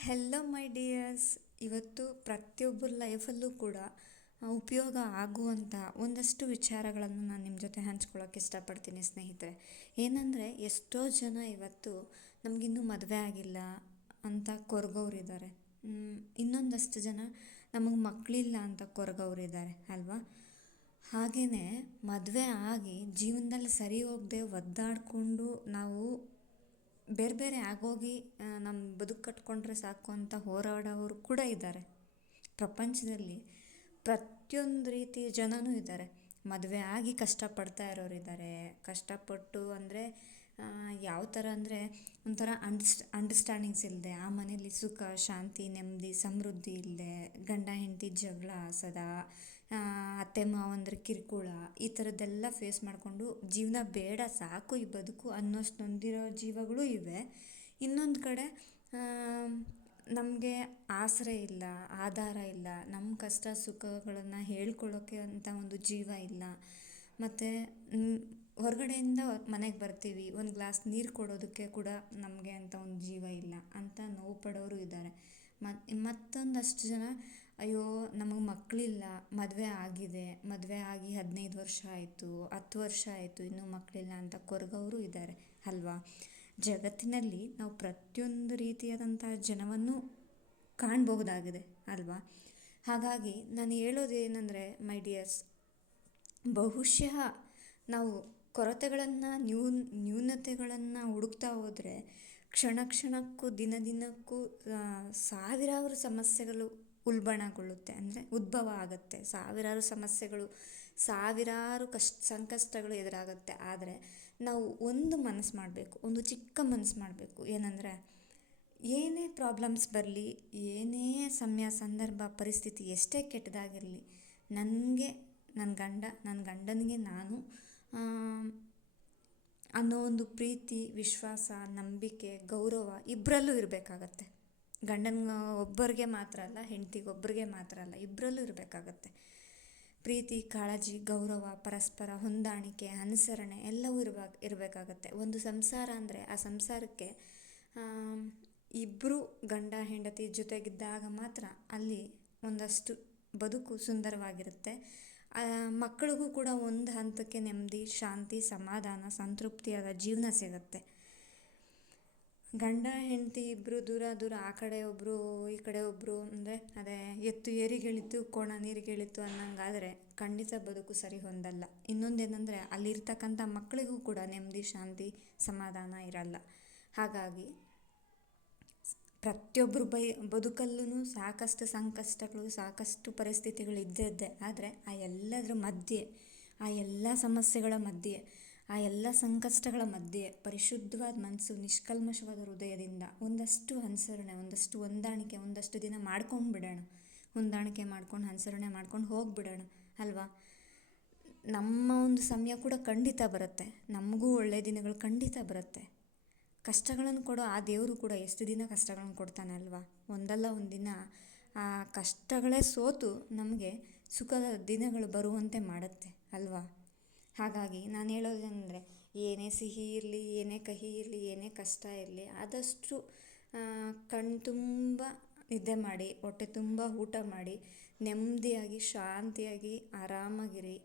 Hello ಮೈ dears. ಇವತ್ತು ಪ್ರತಿಯೊಬ್ಬರ ಲೈಫಲ್ಲೂ ಕೂಡ ಉಪಯೋಗ ಆಗುವಂಥ ಒಂದಷ್ಟು ವಿಚಾರಗಳನ್ನು ನಾನು ನಿಮ್ಮ ಜೊತೆ ಹಂಚ್ಕೊಳ್ಳೋಕೆ ಇಷ್ಟಪಡ್ತೀನಿ ಸ್ನೇಹಿತರೆ. ಏನಂದರೆ ಎಷ್ಟೋ ಜನ ಇವತ್ತು ನಮಗಿನ್ನೂ ಮದುವೆ ಆಗಿಲ್ಲ ಅಂತ ಕೊರಗೋರಿದ್ದಾರೆ. ಇನ್ನೊಂದಷ್ಟು ಜನ ನಮಗೆ ಮಕ್ಕಳಿಲ್ಲ ಅಂತ ಕೊರಗೋರಿದ್ದಾರೆ ಅಲ್ವಾ. ಹಾಗೆಯೇ ಮದುವೆ ಆಗಿ ಜೀವನದಲ್ಲಿ ಸರಿ ಹೋಗದೆ ಒದ್ದಾಡಿಕೊಂಡು ನಾವು ಬೇರೆ ಬೇರೆ ಆಗೋಗಿ ನಮ್ಮ ಬದುಕು ಕಟ್ಕೊಂಡ್ರೆ ಸಾಕು ಅಂತ ಹೋರಾಡೋರು ಕೂಡ ಇದ್ದಾರೆ. ಪ್ರಪಂಚದಲ್ಲಿ ಪ್ರತಿಯೊಂದು ರೀತಿಯ ಜನನೂ ಇದ್ದಾರೆ. ಮದುವೆ ಆಗಿ ಕಷ್ಟಪಡ್ತಾ ಇರೋರಿದ್ದಾರೆ. ಕಷ್ಟಪಟ್ಟು ಅಂದರೆ ಯಾವ ಥರ ಅಂದರೆ ಒಂಥರ ಅಂಡರ್ಸ್ಟ್ಯಾಂಡಿಂಗ್ಸ್ ಇಲ್ಲದೆ, ಆ ಮನೇಲಿ ಸುಖ ಶಾಂತಿ ನೆಮ್ಮದಿ ಸಮೃದ್ಧಿ ಇಲ್ಲದೆ, ಗಂಡ ಹೆಂಡತಿ ಜಗಳ ಸದಾ, ಅತ್ತೆ ಮಾವಂದ್ರ ಕಿರುಕುಳ, ಈ ಥರದ್ದೆಲ್ಲ ಫೇಸ್ ಮಾಡಿಕೊಂಡು ಜೀವನ ಬೇಡ ಸಾಕು ಈ ಬದುಕು ಅನ್ನೋಷ್ಟು ನೊಂದಿರೋ ಜೀವಗಳು ಇವೆ. ಇನ್ನೊಂದು ಕಡೆ ನಮಗೆ ಆಸರೆ ಇಲ್ಲ, ಆಧಾರ ಇಲ್ಲ, ನಮ್ಮ ಕಷ್ಟ ಸುಖಗಳನ್ನು ಹೇಳ್ಕೊಳ್ಳೋಕ್ಕೆ ಅಂತ ಒಂದು ಜೀವ ಇಲ್ಲ. ಮತ್ತು ಹೊರಗಡೆಯಿಂದ ಮನೆಗೆ ಬರ್ತೀವಿ, ಒಂದು ಗ್ಲಾಸ್ ನೀರು ಕೊಡೋದಕ್ಕೆ ಕೂಡ ನಮಗೆ ಅಂತ ಒಂದು ಜೀವ ಇಲ್ಲ ಅಂತ ನೋವು ಪಡೋರು ಇದ್ದಾರೆ. ಮತ್ತೊಂದಷ್ಟು ಜನ ಅಯ್ಯೋ ನಮಗೆ ಮಕ್ಕಳಿಲ್ಲ, ಮದುವೆ ಆಗಿದೆ, ಮದುವೆ ಆಗಿ 15 ವರ್ಷ ಆಯಿತು, 10 ವರ್ಷ ಆಯಿತು, ಇನ್ನೂ ಮಕ್ಕಳಿಲ್ಲ ಅಂತ ಕೊರಗೋರು ಇದ್ದಾರೆ ಅಲ್ವಾ. ಜಗತ್ತಿನಲ್ಲಿ ನಾವು ಪ್ರತಿಯೊಂದು ರೀತಿಯಾದಂಥ ಜನವನ್ನು ಕಾಣಬಹುದಾಗಿದೆ ಅಲ್ವಾ. ಹಾಗಾಗಿ ನಾನು ಹೇಳೋದು ಏನಂದರೆ ಮೈ ಡಿಯರ್ಸ್, ಬಹುಶಃ ನಾವು ಕೊರತೆಗಳನ್ನು ನ್ಯೂನತೆಗಳನ್ನು ಹುಡುಕ್ತಾ ಹೋದರೆ ಕ್ಷಣ ಕ್ಷಣಕ್ಕೂ ದಿನ ದಿನಕ್ಕೂ ಸಾವಿರಾರು ಸಮಸ್ಯೆಗಳು ಉಲ್ಬಣಗೊಳ್ಳುತ್ತೆ, ಅಂದರೆ ಉದ್ಭವ ಆಗುತ್ತೆ. ಸಾವಿರಾರು ಸಮಸ್ಯೆಗಳು, ಸಾವಿರಾರು ಸಂಕಷ್ಟಗಳು ಎದುರಾಗುತ್ತೆ. ಆದರೆ ನಾವು ಒಂದು ಮನಸ್ಸು ಮಾಡಬೇಕು, ಒಂದು ಚಿಕ್ಕ ಮನಸ್ಸು ಮಾಡಬೇಕು. ಏನಂದರೆ ಏನೇ ಪ್ರಾಬ್ಲಮ್ಸ್ ಬರಲಿ, ಏನೇ ಸಮಯ ಸಂದರ್ಭ ಪರಿಸ್ಥಿತಿ ಎಷ್ಟೇ ಕೆಟ್ಟದಾಗಿರಲಿ, ನನಗೆ ನನ್ನ ಗಂಡನಿಗೆ ನಾನು ಅನ್ನೋ ಒಂದು ಪ್ರೀತಿ ವಿಶ್ವಾಸ ನಂಬಿಕೆ ಗೌರವ ಇಬ್ಬರಲ್ಲೂ ಇರಬೇಕಾಗತ್ತೆ. ಗಂಡನ ಒಬ್ಬರಿಗೆ ಮಾತ್ರ ಅಲ್ಲ, ಹೆಂಡತಿಗೊಬ್ಬರಿಗೆ ಮಾತ್ರ ಅಲ್ಲ, ಇಬ್ಬರಲ್ಲೂ ಇರಬೇಕಾಗತ್ತೆ. ಪ್ರೀತಿ ಕಾಳಜಿ ಗೌರವ ಪರಸ್ಪರ ಹೊಂದಾಣಿಕೆ ಅನುಸರಣೆ ಎಲ್ಲವೂ ಇರಬೇಕಾಗತ್ತೆ. ಒಂದು ಸಂಸಾರ ಅಂದರೆ ಆ ಸಂಸಾರಕ್ಕೆ ಇಬ್ಬರು ಗಂಡ ಹೆಂಡತಿ ಜೊತೆಗಿದ್ದಾಗ ಮಾತ್ರ ಅಲ್ಲಿ ಒಂದಷ್ಟು ಬದುಕು ಸುಂದರವಾಗಿರುತ್ತೆ. ಮಕ್ಕಳಿಗೂ ಕೂಡ ಒಂದು ಹಂತಕ್ಕೆ ನೆಮ್ಮದಿ ಶಾಂತಿ ಸಮಾಧಾನ ಸಂತೃಪ್ತಿಯಾದ ಜೀವನ ಸಿಗುತ್ತೆ. ಗಂಡ ಹೆಂಡತಿ ಇಬ್ಬರು ದೂರ ದೂರ, ಆ ಕಡೆ ಒಬ್ಬರು ಈ ಕಡೆ ಒಬ್ಬರು ಅಂದರೆ ಅದೇ ಎತ್ತು ಏರಿಗೆಳಿತು ಕೋಣ ನೀರಿಗೆಳಿತು ಅನ್ನಂಗಾದರೆ ಖಂಡಿತ ಬದುಕು ಸರಿ ಹೊಂದಲ್ಲ. ಇನ್ನೊಂದೇನೆಂದರೆ ಅಲ್ಲಿರ್ತಕ್ಕಂಥ ಮಕ್ಕಳಿಗೂ ಕೂಡ ನೆಮ್ಮದಿ ಶಾಂತಿ ಸಮಾಧಾನ ಇರಲ್ಲ. ಹಾಗಾಗಿ ಪ್ರತಿಯೊಬ್ಬರು ಬದುಕಲ್ಲೂ ಸಾಕಷ್ಟು ಸಂಕಷ್ಟಗಳು ಸಾಕಷ್ಟು ಪರಿಸ್ಥಿತಿಗಳು ಇದ್ದೇ. ಆದರೆ ಆ ಎಲ್ಲದರ ಮಧ್ಯೆ, ಆ ಎಲ್ಲ ಸಮಸ್ಯೆಗಳ ಮಧ್ಯೆ, ಆ ಎಲ್ಲ ಸಂಕಷ್ಟಗಳ ಮಧ್ಯೆ ಪರಿಶುದ್ಧವಾದ ಮನಸ್ಸು ನಿಷ್ಕಲ್ಮಶವಾದ ಹೃದಯದಿಂದ ಒಂದಷ್ಟು ಅನುಸರಣೆ, ಒಂದಷ್ಟು ಹೊಂದಾಣಿಕೆ, ಒಂದಷ್ಟು ದಿನ ಮಾಡ್ಕೊಂಡು ಬಿಡೋಣ. ಹೊಂದಾಣಿಕೆ ಮಾಡ್ಕೊಂಡು ಅನುಸರಣೆ ಮಾಡ್ಕೊಂಡು ಹೋಗಿಬಿಡೋಣ ಅಲ್ವಾ. ನಮ್ಮ ಒಂದು ಸಮಯ ಕೂಡ ಖಂಡಿತ ಬರುತ್ತೆ, ನಮಗೂ ಒಳ್ಳೆಯ ದಿನಗಳು ಖಂಡಿತ ಬರುತ್ತೆ. ಕಷ್ಟಗಳನ್ನು ಕೊಡೋ ಆ ದೇವರು ಕೂಡ ಎಷ್ಟು ದಿನ ಕಷ್ಟಗಳನ್ನು ಕೊಡ್ತಾನೆ ಅಲ್ವಾ. ಒಂದಲ್ಲ ಒಂದಿನ ಆ ಕಷ್ಟಗಳೇ ಸೋತು ನಮಗೆ ಸುಖದ ದಿನಗಳು ಬರುವಂತೆ ಮಾಡುತ್ತೆ ಅಲ್ವಾ. ಹಾಗಾಗಿ ನಾನು ಹೇಳೋದೇನೆಂದರೆ ಏನೇ ಸಿಹಿ ಇರಲಿ, ಏನೇ ಕಹಿ ಇರಲಿ, ಏನೇ ಕಷ್ಟ ಇರಲಿ, ಆದಷ್ಟು ಕಣ್ಣು ತುಂಬ ನಿದ್ದೆ ಮಾಡಿ, ಹೊಟ್ಟೆ ತುಂಬ ಊಟ ಮಾಡಿ, ನೆಮ್ಮದಿಯಾಗಿ ಶಾಂತಿಯಾಗಿ ಆರಾಮಾಗಿರಿ.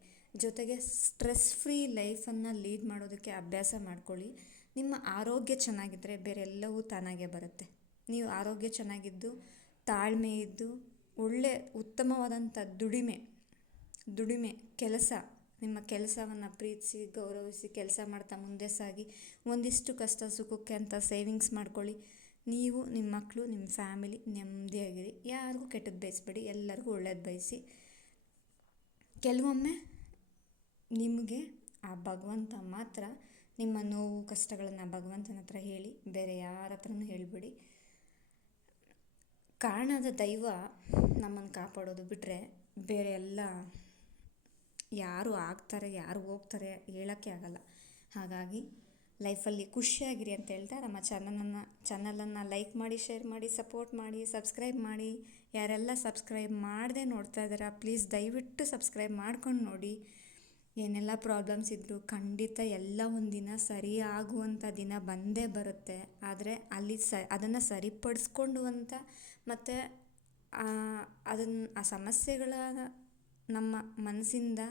ಜೊತೆಗೆ ಸ್ಟ್ರೆಸ್ ಫ್ರೀ ಲೈಫನ್ನು ಲೀಡ್ ಮಾಡೋದಕ್ಕೆ ಅಭ್ಯಾಸ ಮಾಡ್ಕೊಳ್ಳಿ. ನಿಮ್ಮ ಆರೋಗ್ಯ ಚೆನ್ನಾಗಿದ್ದರೆ ಬೇರೆ ಎಲ್ಲವೂ ತಾನಾಗೇ ಬರುತ್ತೆ. ನೀವು ಆರೋಗ್ಯ ಚೆನ್ನಾಗಿದ್ದು ತಾಳ್ಮೆ ಇದ್ದು ಒಳ್ಳೆ ಉತ್ತಮವಾದಂಥ ದುಡಿಮೆ ಕೆಲಸ, ನಿಮ್ಮ ಕೆಲಸವನ್ನು ಪ್ರೀತಿಸಿ ಗೌರವಿಸಿ ಕೆಲಸ ಮಾಡ್ತಾ ಮುಂದೆ ಸಾಗಿ ಒಂದಿಷ್ಟು ಕಷ್ಟ ಸುಖಕ್ಕೆ ಅಂತ ಸೇವಿಂಗ್ಸ್ ಮಾಡ್ಕೊಳ್ಳಿ. ನೀವು ನಿಮ್ಮ ಮಕ್ಕಳು ನಿಮ್ಮ ಫ್ಯಾಮಿಲಿ ನೆಮ್ಮದಿಯಾಗಿರಿ. ಯಾರಿಗೂ ಕೆಟ್ಟದ್ದು ಬಯಸಬೇಡಿ, ಎಲ್ಲರಿಗೂ ಒಳ್ಳೇದು ಬಯಸಿ. ಕೆಲವೊಮ್ಮೆ ನಿಮಗೆ ಆ ಭಗವಂತ ಮಾತ್ರ ನಿಮ್ಮ ನೋವು ಕಷ್ಟಗಳನ್ನು ಭಗವಂತನ ಹತ್ರ ಹೇಳಿ, ಬೇರೆ ಯಾರ ಹತ್ರನೂ ಹೇಳಬೇಡಿ. ಕಾಣದ ದೈವ ನಮ್ಮನ್ನು ಕಾಪಾಡೋದು ಬಿಟ್ಟರೆ ಬೇರೆ ಎಲ್ಲ ಯಾರು ಆಗ್ತಾರೆ ಯಾರು ಹೋಗ್ತಾರೆ ಹೇಳೋಕ್ಕೆ ಆಗಲ್ಲ. ಹಾಗಾಗಿ ಲೈಫಲ್ಲಿ ಖುಷಿಯಾಗಿರಿ ಅಂತ ಹೇಳ್ತಾ ನಮ್ಮ ಚಾನಲನ್ನು ಲೈಕ್ ಮಾಡಿ, ಶೇರ್ ಮಾಡಿ, ಸಪೋರ್ಟ್ ಮಾಡಿ, ಸಬ್ಸ್ಕ್ರೈಬ್ ಮಾಡಿ. ಯಾರೆಲ್ಲ ಸಬ್ಸ್ಕ್ರೈಬ್ ಮಾಡದೆ ನೋಡ್ತಾ ಇದ್ದೀರಾ ಪ್ಲೀಸ್ ದಯವಿಟ್ಟು ಸಬ್ಸ್ಕ್ರೈಬ್ ಮಾಡ್ಕೊಂಡು ನೋಡಿ. ಏನೆಲ್ಲ ಪ್ರಾಬ್ಲಮ್ಸ್ ಇದ್ದರೂ ಖಂಡಿತ ಎಲ್ಲ ಒಂದಿನ ಸರಿ ಆಗುವಂಥ ದಿನ ಬಂದೇ ಬರುತ್ತೆ. ಆದರೆ ಅಲ್ಲಿ ಅದನ್ನು ಸರಿಪಡಿಸ್ಕೊಳ್ಳುವಂಥ ಮತ್ತು ಆ ಸಮಸ್ಯೆಗಳ ನಮ್ಮ ಮನಸ್ಸಿಂದ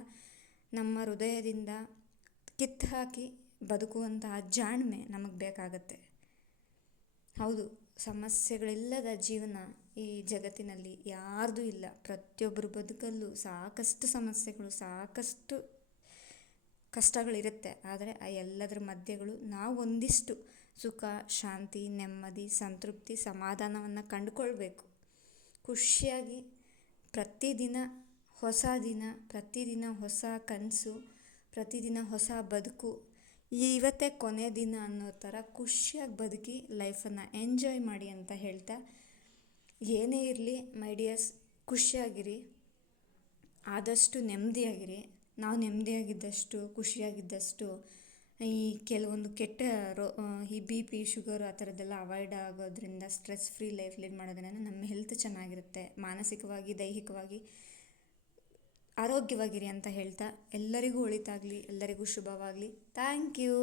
ನಮ್ಮ ಹೃದಯದಿಂದ ಕಿತ್ತು ಹಾಕಿ ಬದುಕುವಂತಹ ಜಾಣ್ಮೆ ನಮಗೆ ಬೇಕಾಗತ್ತೆ. ಹೌದು, ಸಮಸ್ಯೆಗಳಿಲ್ಲದ ಜೀವನ ಈ ಜಗತ್ತಿನಲ್ಲಿ ಯಾರ್ದೂ ಇಲ್ಲ. ಪ್ರತಿಯೊಬ್ಬರ ಬದುಕಲ್ಲೂ ಸಾಕಷ್ಟು ಸಮಸ್ಯೆಗಳು, ಸಾಕಷ್ಟು ಕಷ್ಟಗಳಿರುತ್ತೆ. ಆದರೆ ಆ ಎಲ್ಲದರ ಮಧ್ಯಗಳು ನಾವು ಒಂದಿಷ್ಟು ಸುಖ, ಶಾಂತಿ, ನೆಮ್ಮದಿ, ಸಂತೃಪ್ತಿ, ಸಮಾಧಾನವನ್ನು ಕಂಡುಕೊಳ್ಬೇಕು. ಖುಷಿಯಾಗಿ ಪ್ರತಿದಿನ ಹೊಸ ದಿನ, ಪ್ರತಿದಿನ ಹೊಸ ಕನಸು, ಪ್ರತಿದಿನ ಹೊಸ ಬದುಕು, ಇವತ್ತೇ ಕೊನೆ ದಿನ ಅನ್ನೋ ಥರ ಖುಷಿಯಾಗಿ ಬದುಕಿ ಲೈಫನ್ನು ಎಂಜಾಯ್ ಮಾಡಿ ಅಂತ ಹೇಳ್ತಾ, ಏನೇ ಇರಲಿ ಮೈ ಡಿಯರ್ಸ್, ಖುಷಿಯಾಗಿರಿ, ಆದಷ್ಟು ನೆಮ್ಮದಿಯಾಗಿರಿ. ನಾವು ನೆಮ್ಮದಿಯಾಗಿದ್ದಷ್ಟು, ಖುಷಿಯಾಗಿದ್ದಷ್ಟು ಈ ಕೆಲವೊಂದು ಕೆಟ್ಟ ಈ BP, ಶುಗರು ಆ ಥರದ್ದೆಲ್ಲ ಅವಾಯ್ಡ್ ಆಗೋದ್ರಿಂದ ಸ್ಟ್ರೆಸ್ ಫ್ರೀ ಲೈಫ್ ಲೀಡ್ ಮಾಡೋದ್ರಿಂದ ನಮ್ಮ ಹೆಲ್ತ್ ಚೆನ್ನಾಗಿರುತ್ತೆ. ಮಾನಸಿಕವಾಗಿ, ದೈಹಿಕವಾಗಿ ಆರೋಗ್ಯವಾಗಿರಿ ಅಂತ ಹೇಳ್ತಾ, ಎಲ್ಲರಿಗೂ ಒಳಿತಾಗಲಿ, ಎಲ್ಲರಿಗೂ ಶುಭವಾಗಲಿ. Thank you.